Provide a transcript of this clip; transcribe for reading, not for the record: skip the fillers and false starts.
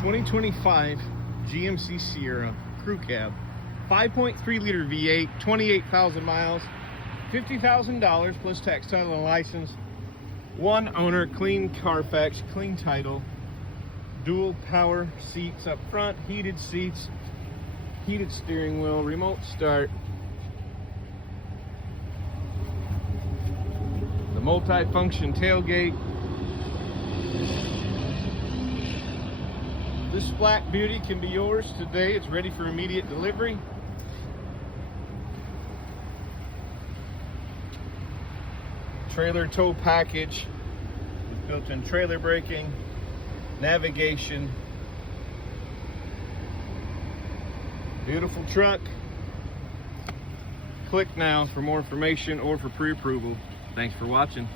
2025 GMC Sierra Crew Cab, 5.3 liter V8, 28,000 miles, $50,000 plus tax, title, and license. One owner, clean Carfax, clean title, dual power seats up front, heated seats, heated steering wheel, remote start. The multi-function tailgate. This black beauty can be yours today. It's ready for immediate delivery. Trailer tow package with built-in trailer braking, navigation. Beautiful truck. Click now for more information or for pre-approval. Thanks for watching.